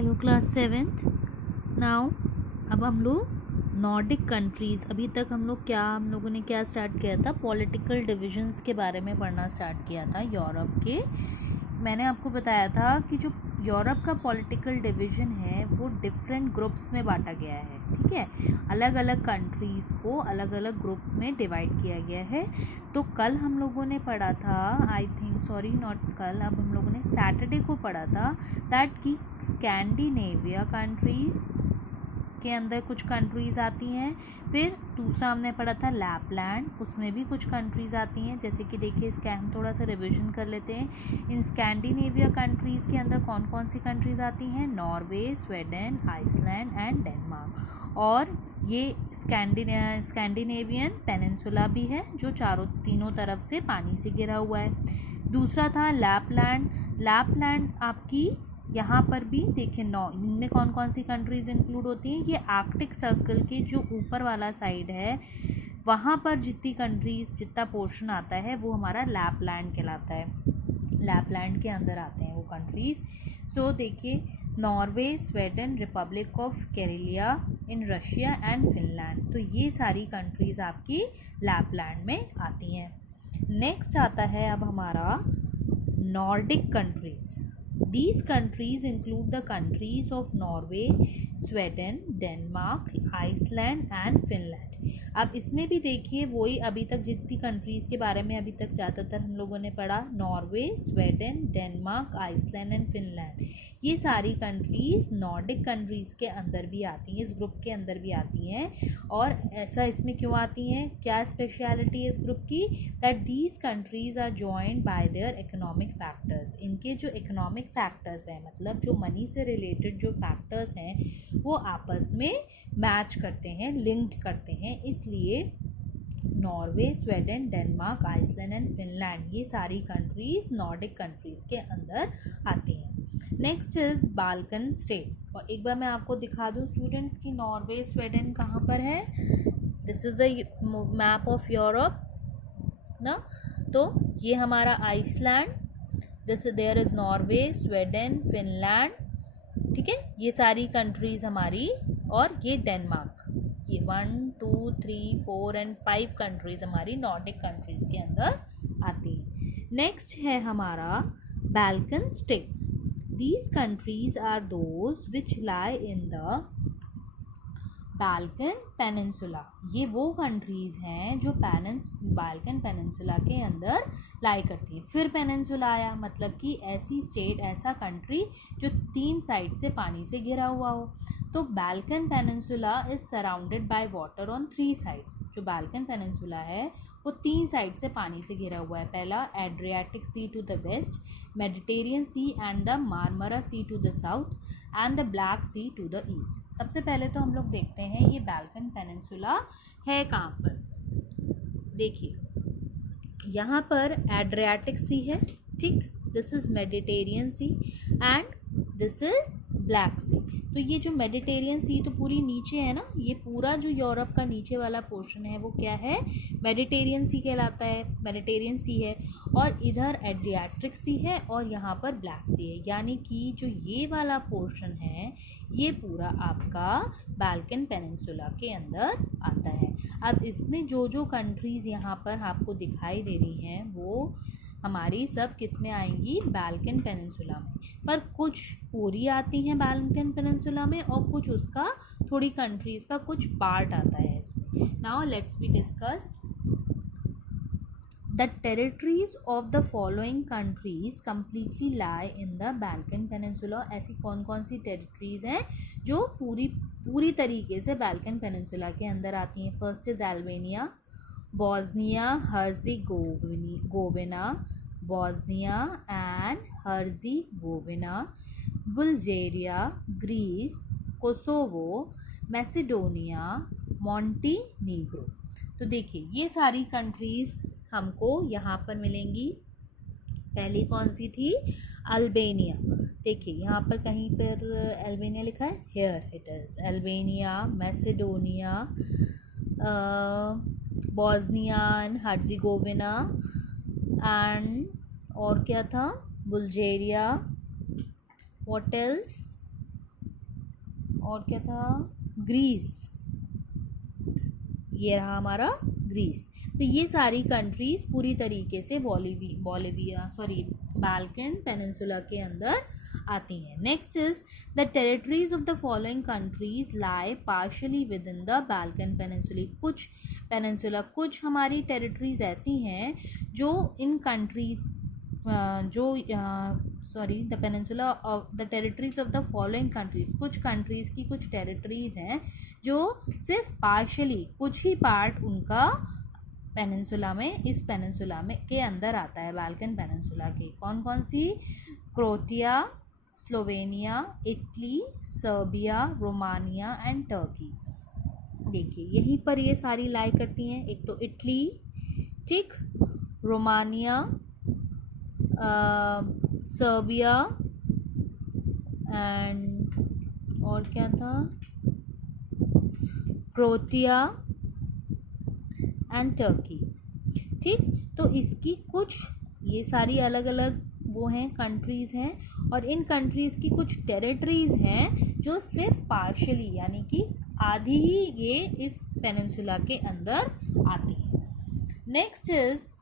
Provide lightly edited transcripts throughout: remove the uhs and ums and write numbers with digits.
Hello class seventh. Now अब हम लोग नॉर्डिक कंट्रीज़, अभी तक हम लोगों ने क्या स्टार्ट किया था, पॉलिटिकल डिविजन्स के बारे में पढ़ना स्टार्ट किया था यूरोप के। मैंने आपको बताया था कि जो यूरोप का पॉलिटिकल डिवीज़न है वो डिफरेंट ग्रुप्स में बांटा गया है, ठीक है। अलग अलग कंट्रीज़ को अलग अलग ग्रुप में डिवाइड किया गया है। तो कल हम लोगों ने पढ़ा था, आई थिंक सॉरी नॉट कल, अब हम लोगों ने सैटरडे को पढ़ा था दैट कि स्कैंडिनेविया कंट्रीज़ के अंदर कुछ कंट्रीज़ आती हैं। फिर दूसरा हमने पढ़ा था लैपलैंड, उसमें भी कुछ कंट्रीज़ आती हैं। जैसे कि देखिए, इसका हम थोड़ा सा रिवीजन कर लेते हैं। इन स्कैंडिनेविया कंट्रीज़ के अंदर कौन कौन सी कंट्रीज़ आती हैं? Norway, Sweden, Iceland and Denmark. और ये स्कैंडिनेवियन पेनिनसुला भी है जो तीनों तरफ से पानी से घिरा हुआ है। दूसरा था लैपलैंड। लैपलैंड आपकी यहाँ पर भी देखिए इनमें कौन कौन सी कंट्रीज़ इंक्लूड होती हैं। ये आर्कटिक सर्कल के जो ऊपर वाला साइड है वहाँ पर जितनी कंट्रीज़, जितना पोर्शन आता है वो हमारा लैपलैंड कहलाता है। लैपलैंड के अंदर आते हैं वो कंट्रीज़। सो देखिए, Norway, Sweden, Republic of Karelia in Russia and Finland, तो ये सारी कंट्रीज़ आपकी लैपलैंड में आती हैं। नेक्स्ट आता है अब हमारा Nordic countries. These countries include the countries of Norway, Sweden, Denmark, Iceland and Finland. अब इसमें भी देखिए वही अभी तक जितनी कंट्रीज़ के बारे में अभी तक ज़्यादातर हम लोगों ने पढ़ा, Norway, Sweden, Denmark, Iceland and Finland, ये सारी कंट्रीज़ नॉर्डिक कंट्रीज़ के अंदर भी आती हैं, इस ग्रुप के अंदर भी आती हैं। और ऐसा इसमें क्यों आती हैं, क्या स्पेशलिटी है इस ग्रुप की? That these countries are joined by their economic factors. इनके जो इकोनॉमिक फैक्टर्स हैं, मतलब जो मनी से रिलेटेड जो फैक्टर्स हैं वो आपस में मैच करते हैं, लिंक्ड करते हैं। इसलिए Norway, Sweden, Denmark, Iceland and Finland, ये सारी कंट्रीज़ नॉर्डिक कंट्रीज़ के अंदर आती हैं। Next is Balkan states. और एक बार मैं आपको दिखा दूँ स्टूडेंट्स की नॉर्वे, स्वीडन कहाँ पर है। This is the map of Europe ना। तो ये हमारा Iceland, there is Norway, Sweden, Finland, ठीक है, ये सारी कंट्रीज़ हमारी। और ये डेनमार्क, ये 1 2 3 4 एंड 5 कंट्रीज़ हमारी नॉर्डिक कंट्रीज़ के अंदर आती हैं। नेक्स्ट है हमारा Balkan states. These countries are those which lie in the Balkan peninsula. ये वो कंट्रीज़ हैं जो बाल्कन पेनिनसुला के अंदर लाई करती हैं। फिर पेनिनसुला आया, मतलब कि ऐसी स्टेट, ऐसा कंट्री जो 3 साइड से पानी से घिरा हुआ हो। तो Balkan peninsula is surrounded by water on 3 sides. जो बाल्कन पेनिनसुला है वो 3 साइड से पानी से घिरा हुआ है। पहला Adriatic Sea to the west, Mediterranean Sea and the Marmara Sea to the south and the Black Sea to the east. सबसे पहले तो हम लोग देखते हैं ये बाल्कन पेनिनसुला है कहाँ पर। देखिए यहाँ पर एड्रियाटिक सी है, ठीक, this is Mediterranean Sea and this is Black Sea. तो ये जो मेडिटेरियन सी तो पूरी नीचे है ना, ये पूरा जो यूरोप का नीचे वाला पोर्शन है वो क्या है, मेडिटेरियन सी कहलाता है, मेडिटेरियन सी है। और इधर एड्रियाटिक सी है और यहाँ पर ब्लैक सी है, यानी कि जो ये वाला पोर्शन है ये पूरा आपका बाल्कन पेनिनसुला के अंदर आता है। अब इसमें जो जो कंट्रीज़ यहाँ पर आपको दिखाई दे रही हैं वो हमारी सब किस में आएंगी, बाल्कन पेनिनसुला में। पर कुछ पूरी आती हैं बाल्कन पेनिनसुला में और कुछ उसका, थोड़ी कंट्रीज़ का कुछ पार्ट आता है इसमें। Now let's be discussed the territories of the following countries completely lie in the Balkan peninsula. ऐसी कौन कौन सी टेरिटरीज़ हैं जो पूरी तरीके से बाल्कन पेनिनसुला के अंदर आती हैं। First is Albania, Bosnia Herzegovina, Bosnia and Herzegovina, Bulgaria, Greece, Kosovo, Macedonia, Montenegro. तो देखिए ये सारी कंट्रीज़ हमको यहाँ पर मिलेंगी। पहली कौन सी थी, अल्बानिया। देखिए यहाँ पर कहीं पर अल्बानिया लिखा है, here it is Albania, Macedonia, Bosnia and Herzegovina and और क्या था, बुल्गारिया, व्हाट एल्स, और क्या था, ग्रीस, ये रहा हमारा ग्रीस। तो ये सारी कंट्रीज़ पूरी तरीके से बाल्कन पेनिनसुला के अंदर आती हैं। Next is the territories of the following countries lie partially within the Balkan peninsula. कुछ हमारी टेरिटरीज ऐसी हैं जो इन countries the peninsula of the territories of the following countries, कुछ कंट्रीज़ की कुछ टेरिटरीज हैं जो सिर्फ पार्शली, कुछ ही पार्ट उनका पेनिनसुला में, इस पेनिनसुला में के अंदर आता है, बाल्कन पेनिनसुला के। कौन कौन सी, Croatia, Slovenia, Italy, Serbia, Romania and Turkey. देखिए यहीं पर ये सारी लाई करती हैं। एक तो इटली, ठीक, रोमानिया, सर्बिया एंड और क्या था, क्रोएशिया एंड टर्की। ठीक, तो इसकी कुछ, ये सारी अलग अलग वो हैं, कंट्रीज़ हैं, और इन कंट्रीज़ की कुछ टेरिटरीज़ हैं जो सिर्फ पार्शली, यानी कि आधी ही ये इस पेनिनसुला के अंदर आती हैं। Next is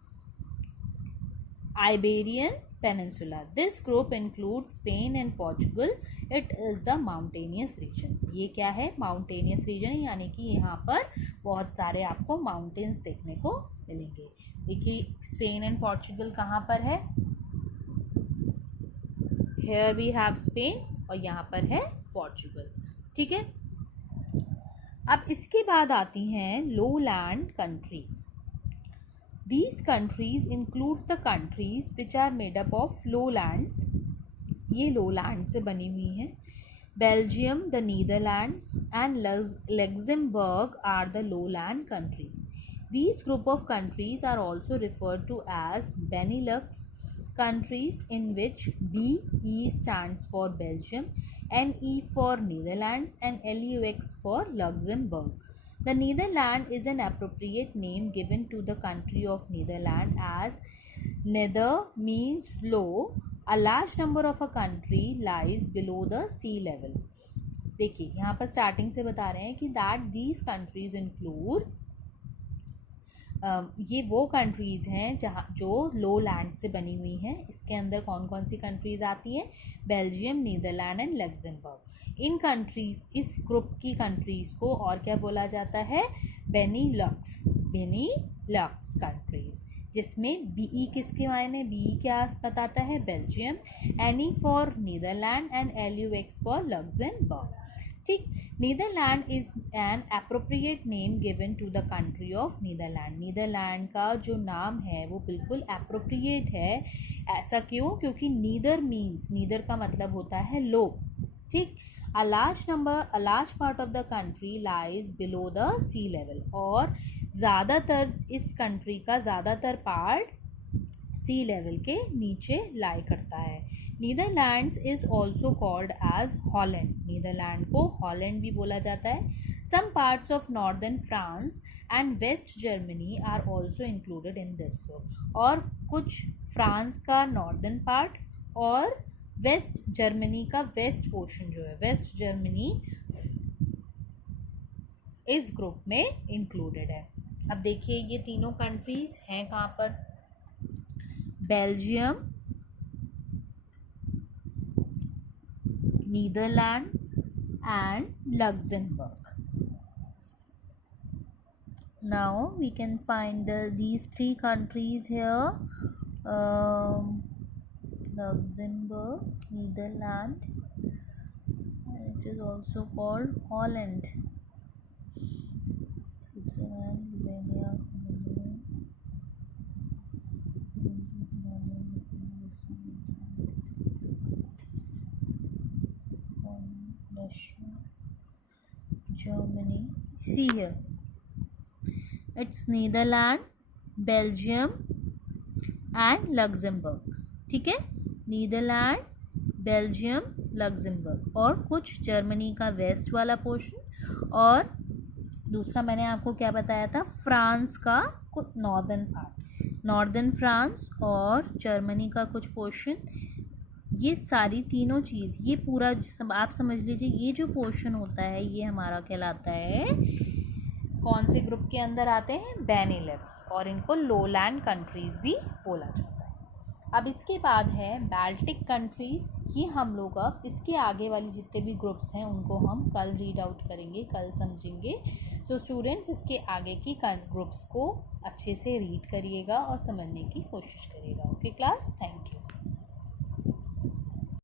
Iberian Peninsula. This group includes Spain and Portugal. It is the mountainous region. ये क्या है, माउंटेनियस रीजन है, यानी कि यहाँ पर बहुत सारे आपको माउंटेन्स देखने को मिलेंगे। देखिए स्पेन एंड पोर्चुगल कहाँ पर है, Here we have Spain और यहाँ पर है पोर्चुगल। ठीक है, अब इसके बाद आती हैं lowland countries. These countries includes the countries which are made up of lowlands. ये lowland से बनी हुई हैं। Belgium, the Netherlands and Luxembourg are the lowland countries. These group of countries are also referred to as Benelux countries, in which BE stands for Belgium, NE for Netherlands and LUX for Luxembourg. The Netherlands is an appropriate name given to the country of Netherlands, as nether means low. A large number of a country lies below the sea level. देखिए यहाँ पर starting से बता रहे हैं कि that these countries include ये वो कंट्रीज़ हैं जहाँ जो लो लैंड से बनी हुई हैं। इसके अंदर कौन कौन सी कंट्रीज़ आती हैं, बेल्जियम, नीदरलैंड एंड लग्जमबर्ग। इन कंट्रीज़, इस ग्रुप की कंट्रीज़ को और क्या बोला जाता है, बेनीलक्स कंट्रीज़, जिसमें बीई किसके मायने, बीई क्या बताता है, Belgium, NE for Netherlands and LUX for Luxembourg. ठीक, Netherlands is an appropriate name given to the country of Netherlands. Netherlands का जो नाम है वो बिल्कुल अप्रोप्रिएट है। ऐसा क्यों, क्योंकि नीदर मीन्स, नीदर का मतलब होता है लो। ठीक, a large part of the country lies below the sea level, और ज़्यादातर इस कंट्री का ज़्यादातर पार्ट सी लेवल के नीचे लाई करता है। Netherlands is also called as Holland, Netherland को हॉलैंड भी बोला जाता है। Some parts of northern France and west Germany are also included in this group, और कुछ फ्रांस का नॉर्दर्न पार्ट और वेस्ट जर्मनी का वेस्ट पोर्शन जो है, वेस्ट जर्मनी इस ग्रुप में इंक्लूडेड है। अब देखिए ये तीनों कंट्रीज हैं कहाँ पर, Belgium, Netherland and Luxembourg. Now we can find these three countries here, Luxembourg, Netherlands, and it is also called Holland, Switzerland, Romania, Russia, Germany. See here, it's Netherlands, Belgium and Luxembourg. ठीक है, Netherlands, Belgium, Luxembourg, और कुछ Germany का waste वाला portion, और दूसरा मैंने आपको क्या बताया था, फ्रांस का कुछ नॉर्दर्न पार्ट, नॉर्दर्न फ्रांस और जर्मनी का कुछ पोर्शन ये सारी तीनों चीज़, ये पूरा सब आप समझ लीजिए, ये जो पोर्शन होता है ये हमारा कहलाता है, कौन से ग्रुप के अंदर आते हैं, बेनिलक्स, और इनको लोलैंड कंट्रीज़ भी बोला जाता है। अब इसके बाद है बाल्टिक कंट्रीज़, ये हम लोग अब इसके आगे वाली जितने भी ग्रुप्स हैं उनको हम कल रीड आउट करेंगे, कल समझेंगे। सो स्टूडेंट्स इसके आगे की ग्रुप्स को अच्छे से रीड करिएगा और समझने की कोशिश करिएगा। Okay class, thank you.